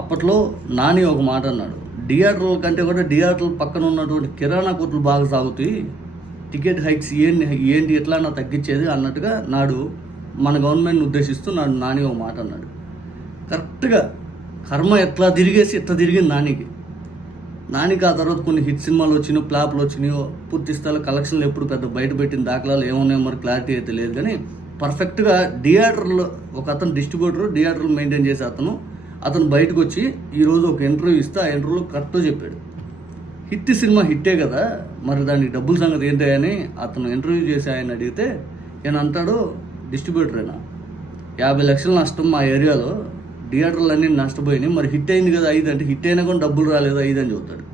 అప్పట్లో నాని ఒక మాట అన్నాడు థియేటర్ల కంటే కూడా థియేటర్ల పక్కన ఉన్నటువంటి కిరాణా కొట్లు బాగా సాగుతాయి. టికెట్ హైక్స్ ఏంటి ఏంటి ఎట్లా నా తగ్గించేది అన్నట్టుగా నాడు మన గవర్నమెంట్ని ఉద్దేశిస్తూ నాడు నాని ఒక మాట అన్నాడు. కరెక్ట్గా కర్మ ఎట్లా తిరిగేసి ఎట్లా తిరిగింది నానికి? నానికి ఆ తర్వాత కొన్ని హిట్ సినిమాలు వచ్చినాయో ప్లాప్లు వచ్చినాయో పూర్తి స్థాయిలో కలెక్షన్లు ఎప్పుడు పెద్ద బయట పెట్టిన దాఖలాలు ఏమున్నాయో మరి క్లారిటీ అయితే లేదు కానీ పర్ఫెక్ట్గా థియేటర్లో ఒక అతను డిస్ట్రిబ్యూటర్ థియేటర్లు మెయింటైన్ చేసే అతను అతను బయటకు వచ్చి ఈరోజు ఒక ఇంటర్వ్యూ ఇస్తే ఆ ఇంటర్వ్యూలో కరెక్ట్గా చెప్పాడు. హిట్ సినిమా హిట్టే కదా మరి దానికి డబ్బుల సంగతి ఏంటి అని అతను ఇంటర్వ్యూ చేసి ఆయన అడిగితే ఈయన అంటాడు డిస్ట్రిబ్యూటరేనా యాభై లక్షల నష్టం మా ఏరియాలో థియేటర్లు అన్నీ నష్టపోయినాయి మరి హిట్ అయింది కదా ఐదు అంటే హిట్ అయినా కూడా డబ్బులు రాలేదు ఐదు అని చెబుతాడు.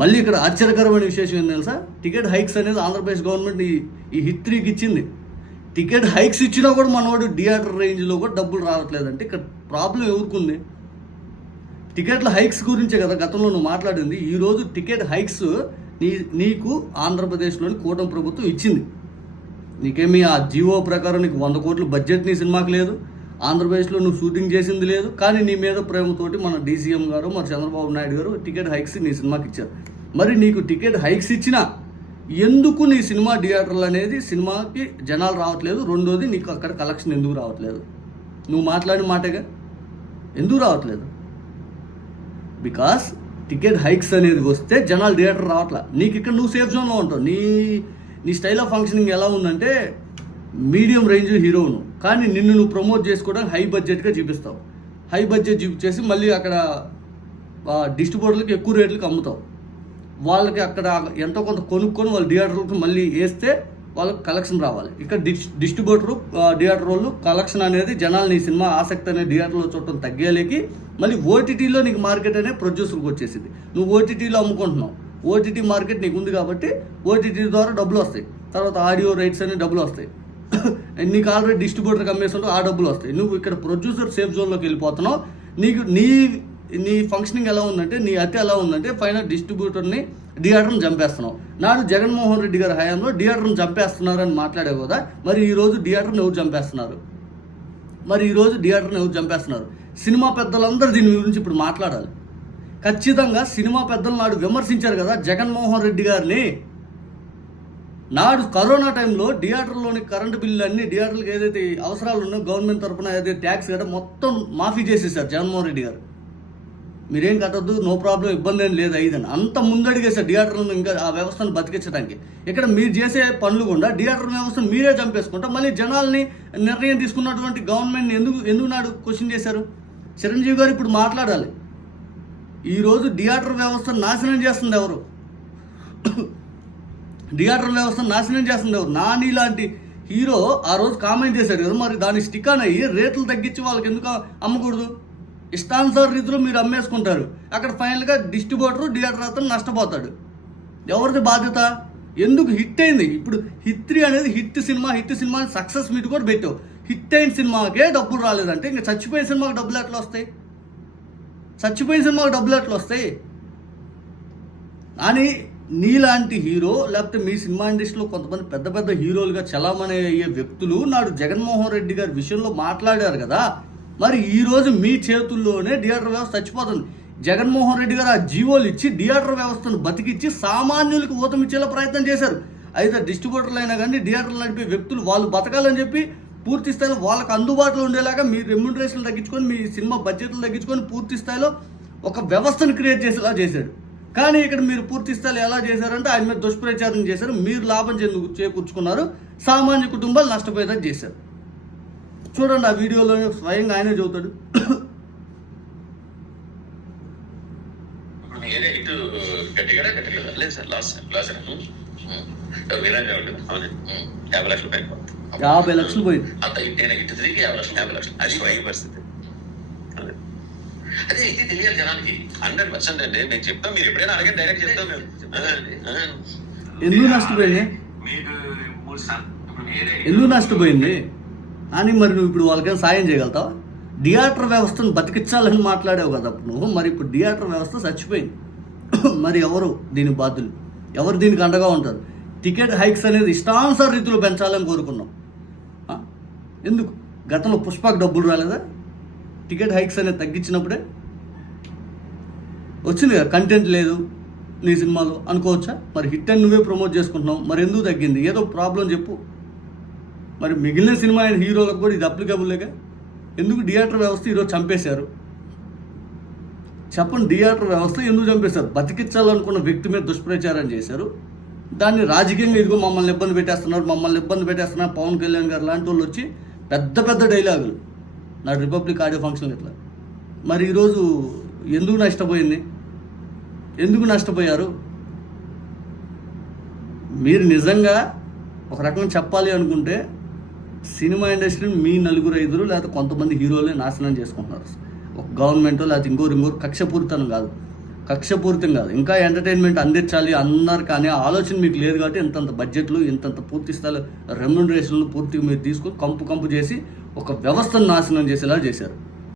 మళ్ళీ ఇక్కడ ఆశ్చర్యకరమైన విశేషం ఏంటి తెలుసా? టికెట్ హైక్స్ అనేది ఆంధ్రప్రదేశ్ గవర్నమెంట్ ఈ ఈ హిట్ త్రీకి ఇచ్చింది. టికెట్ హైక్స్ ఇచ్చినా కూడా మనవాడు థియేటర్ రేంజ్లో కూడా డబ్బులు రావట్లేదు అంటే ఇక్కడ ప్రాబ్లం ఎవరికుంది? టికెట్ల హైక్స్ గురించే కదా గతంలో నువ్వు మాట్లాడింది. ఈరోజు టికెట్ హైక్స్ నీ నీకు ఆంధ్రప్రదేశ్లోని కూటమి ప్రభుత్వం ఇచ్చింది. నీకేమి ఆ జీవో ప్రకారం నీకు వంద కోట్ల బడ్జెట్ నీ సినిమాకి లేదు. ఆంధ్రప్రదేశ్లో నువ్వు షూటింగ్ చేసింది లేదు. కానీ నీ మీద ప్రేమతోటి మన డీసీఎం గారు మన చంద్రబాబు నాయుడు గారు టికెట్ హైక్స్ నీ సినిమాకి ఇచ్చారు. మరి నీకు టికెట్ హైక్స్ ఇచ్చినా ఎందుకు నీ సినిమా థియేటర్లు అనేది సినిమాకి జనాలు రావట్లేదు? రెండోది నీకు అక్కడ కలెక్షన్ ఎందుకు రావట్లేదు? నువ్వు మాట్లాడిన మాటగా? ఎందుకు రావట్లేదు? బికాస్ టికెట్ హైక్స్ అనేది వస్తే జనాలు థియేటర్ రావట్లా. నీకు ఇక్కడ నువ్వు సేఫ్ జోన్లో ఉంటావు. నీ నీ స్టైల్ ఆఫ్ ఫంక్షనింగ్ ఎలా ఉందంటే మీడియం రేంజ్ హీరోను కానీ నిన్ను నువ్వు ప్రమోట్ చేసుకోవడానికి హై బడ్జెట్గా చూపిస్తావు. హై బడ్జెట్ చూపించేసి మళ్ళీ అక్కడ డిస్ట్రిబ్యూటర్లకు ఎక్కువ రేట్లకు అమ్ముతావు. వాళ్ళకి అక్కడ ఎంతో కొంత కొనుక్కొని వాళ్ళు థియేటర్లకు మళ్ళీ వేస్తే వాళ్ళకి కలెక్షన్ రావాలి. ఇక్కడ డిస్ డిస్ట్రిబ్యూటరు థియేటర్ వాళ్ళు కలెక్షన్ అనేది జనాలు నీ సినిమా ఆసక్తి అనేది థియేటర్లో చూడటం తగ్గేలేకి మళ్ళీ ఓటీటీలో నీకు మార్కెట్ అనే ప్రొడ్యూసర్కి వచ్చేసింది. నువ్వు ఓటీటీలో అమ్ముకుంటున్నావు. ఓటీటీ మార్కెట్ నీకు ఉంది కాబట్టి ఓటీటీ ద్వారా డబ్బులు వస్తాయి. తర్వాత ఆడియో రైట్స్ అనే డబ్బులు వస్తాయి. నీకు ఆల్రెడీ డిస్ట్రిబ్యూటర్కి అమ్మేస్తుంటే ఆ డబ్బులు వస్తాయి. నువ్వు ఇక్కడ ప్రొడ్యూసర్ సేఫ్ జోన్లోకి వెళ్ళిపోతున్నావు. నీకు నీ నీ ఫంక్షనింగ్ ఎలా ఉందంటే నీ అతి ఎలా ఉందంటే ఫైనల్ డిస్ట్రిబ్యూటర్ని థియేటర్ని చంపేస్తున్నావు. నాడు జగన్మోహన్ రెడ్డి గారి హయాంలో థియేటర్ని చంపేస్తున్నారు అని మాట్లాడే కదా మరి ఈరోజు థియేటర్ని ఎవరు చంపేస్తున్నారు? మరి ఈరోజు థియేటర్ని ఎవరు చంపేస్తున్నారు? సినిమా పెద్దలందరూ దీని గురించి ఇప్పుడు మాట్లాడాలి. ఖచ్చితంగా సినిమా పెద్దలు నాడు విమర్శించారు కదా జగన్మోహన్ రెడ్డి గారిని. నాడు కరోనా టైంలో థియేటర్లోని కరెంటు బిల్లు అన్ని థియేటర్లకు ఏదైతే అవసరాలు ఉన్నాయో గవర్నమెంట్ తరఫున ఏదైతే ట్యాక్స్ కదా మొత్తం మాఫీ చేసేసారు జగన్మోహన్ రెడ్డి గారు. మీరేం కట్టద్దు నో ప్రాబ్లం ఇబ్బంది ఏం లేదు ఐదని అంత ముందడిగేసారు థియేటర్లను ఇంకా ఆ వ్యవస్థను బతికించడానికి ఇక్కడ మీరు చేసే పనులు కూడా థియేటర్ వ్యవస్థను మీరే చంపేసుకుంటా మళ్ళీ జనాల్ని నిర్ణయం తీసుకున్నటువంటి గవర్నమెంట్ని ఎందుకు ఎందుకు నాడు క్వశ్చన్ చేశారు? చిరంజీవి గారు ఇప్పుడు మాట్లాడాలి. ఈరోజు థియేటర్ వ్యవస్థను నాశనం చేస్తుంది ఎవరు? థియేటర్ వ్యవస్థను నాశనం చేస్తుంది ఎవరు? నాని లాంటి హీరో ఆ రోజు కామెంట్ చేశాడు కదా మరి దాని స్టిక్ ఆన్ అయ్యి రేట్లు తగ్గించి వాళ్ళకి ఎందుకు అమ్మకూడదు? ఇష్టానుసార రీతిలో మీరు అమ్మేసుకుంటారు. అక్కడ ఫైనల్గా డిస్ట్రిబ్యూటర్ థియేటర్ అతను నష్టపోతాడు. ఎవరిది బాధ్యత? ఎందుకు హిట్ అయింది? ఇప్పుడు హిట్ త్రీ అనేది hit cinema hit cinema success meet కూడా పెట్టావు. హిట్ అయిన సినిమాకే డబ్బులు రాలేదంటే ఇంకా చచ్చిపోయిన సినిమాకి డబ్బులు ఎట్లా వస్తాయి? చచ్చిపోయిన సినిమాకి డబ్బులు ఎట్లా వస్తాయి? అని నీలాంటి హీరో లేకపోతే మీ సినిమా ఇండస్ట్రీలో కొంతమంది పెద్ద పెద్ద హీరోలుగా చలామణి అయ్యే వ్యక్తులు నాడు జగన్మోహన్ రెడ్డి గారి విషయంలో మాట్లాడారు కదా. మరి ఈరోజు మీ చేతుల్లోనే థియేటర్ వ్యవస్థ చచ్చిపోతుంది. జగన్మోహన్ రెడ్డి గారు ఆ జీవోలు ఇచ్చి థియేటర్ వ్యవస్థను బతికిచ్చి సామాన్యులకు ఊతమిచ్చేలా ప్రయత్నం చేశారు. అయితే డిస్ట్రిబ్యూటర్లు అయినా కానీ థియేటర్లు నడిపే వ్యక్తులు వాళ్ళు బతకాలని చెప్పి పూర్తి స్థాయిలో వాళ్ళకు అందుబాటులో ఉండేలాగా మీ రెమ్యూనరేషన్ తగ్గించుకొని మీ సినిమా బడ్జెట్లు తగ్గించుకొని పూర్తి స్థాయిలో ఒక వ్యవస్థను క్రియేట్ చేసేలా చేశారు. కానీ ఇక్కడ మీరు పూర్తి స్థాయిలో ఎలా చేశారంటే ఆయన మీద దుష్ప్రచారం చేశారు. మీరు లాభం చేకూర్చుకున్నారు. సామాన్య కుటుంబాలు నష్టపోయేలా చేశారు. చూడండి ఆ వీడియోలో స్వయంగా ఆయనే మీ ఏరియా ఇటు గట్టిగా గట్టిగా లేదు సార్ లాస్ అవును యాభై లక్షలు పైన. యాభై లక్షలు పోయింది. అంత అయినా ఇటు తిరిగి యాభై లక్షలు యాభై లక్షలు. అది ఈ పరిస్థితి. అదే. ఇది తెలియాలి జనానికి. హండ్రెడ్ పర్సెంట్ అంటే మేము చెప్తాం మీరు ఎప్పుడైనా అడిగే డైరెక్ట్ చెప్తాం మేము. ఎందుకు నష్టపోయింది? మీకు మూడు ఎందుకు నష్టపోయింది? అని మరి నువ్వు ఇప్పుడు వాళ్ళకేం సాయం చేయగలుగుతావా? థియేటర్ వ్యవస్థను బతికించాలని మాట్లాడావు కదా అప్పుడు నువ్వు. మరి ఇప్పుడు థియేటర్ వ్యవస్థ చచ్చిపోయింది. మరి ఎవరు దీని బాధ్యులు? ఎవరు దీనికి అండగా ఉంటారు? టికెట్ హైక్స్ అనేది ఇష్టానుసార రీతిలో పెంచాలని కోరుకున్నాం. ఎందుకు? గతంలో పుష్పకు డబ్బులు రాలేదా? టికెట్ హైక్స్ అనేది తగ్గించినప్పుడే? వచ్చింది కదా కంటెంట్ లేదు నీ సినిమాలో అనుకోవచ్చా? మరి హిట్ అని నువ్వే ప్రమోట్ చేసుకుంటున్నావు. మరి ఎందుకు తగ్గింది? ఏదో ప్రాబ్లం చెప్పు. మరి మిగిలిన సినిమా అయిన హీరోలకు కూడా ఇది అప్లికబుల్లేగా ఎందుకు థియేటర్ వ్యవస్థ ఈరోజు చంపేశారు? చెప్పండి థియేటర్ వ్యవస్థ ఎందుకు చంపేశారు? బతికించాలనుకున్న వ్యక్తి మీద దుష్ప్రచారం చేశారు. దాన్ని రాజకీయంగా ఇదిగో మమ్మల్ని ఇబ్బంది పెట్టేస్తున్నారు మమ్మల్ని ఇబ్బంది పెట్టేస్తున్నారు. పవన్ కళ్యాణ్ గారు లాంటి వాళ్ళు వచ్చి పెద్ద పెద్ద డైలాగులు. నా రిపబ్లిక్ ఆడియో ఫంక్షన్ ఇట్లా. మరి ఈరోజు ఎందుకు నష్టపోయింది? ఎందుకు నష్టపోయారు? మీరు నిజంగా ఒక రకంగా చెప్పాలి అనుకుంటే సినిమా ఇండస్ట్రీని మీ నలుగురు ఐదురు లేకపోతే కొంతమంది హీరోలే నాశనం చేసుకుంటున్నారు. ఒక గవర్నమెంట్ లేకపోతే ఇంకోరు ఇంకోరు కక్షపూరితం కాదు. కక్షపూరితం కాదు. ఇంకా ఎంటర్టైన్మెంట్ అందించాలి అన్నారు కానీ ఆలోచన మీకు లేదు కాబట్టి ఇంతంత బడ్జెట్లు ఇంతంత పూర్తి స్థాయిలో రెమ్యునరేషన్లు పూర్తిగా మీరు తీసుకొని కంపు కంపు చేసి ఒక వ్యవస్థను నాశనం చేసేలా చేశారు.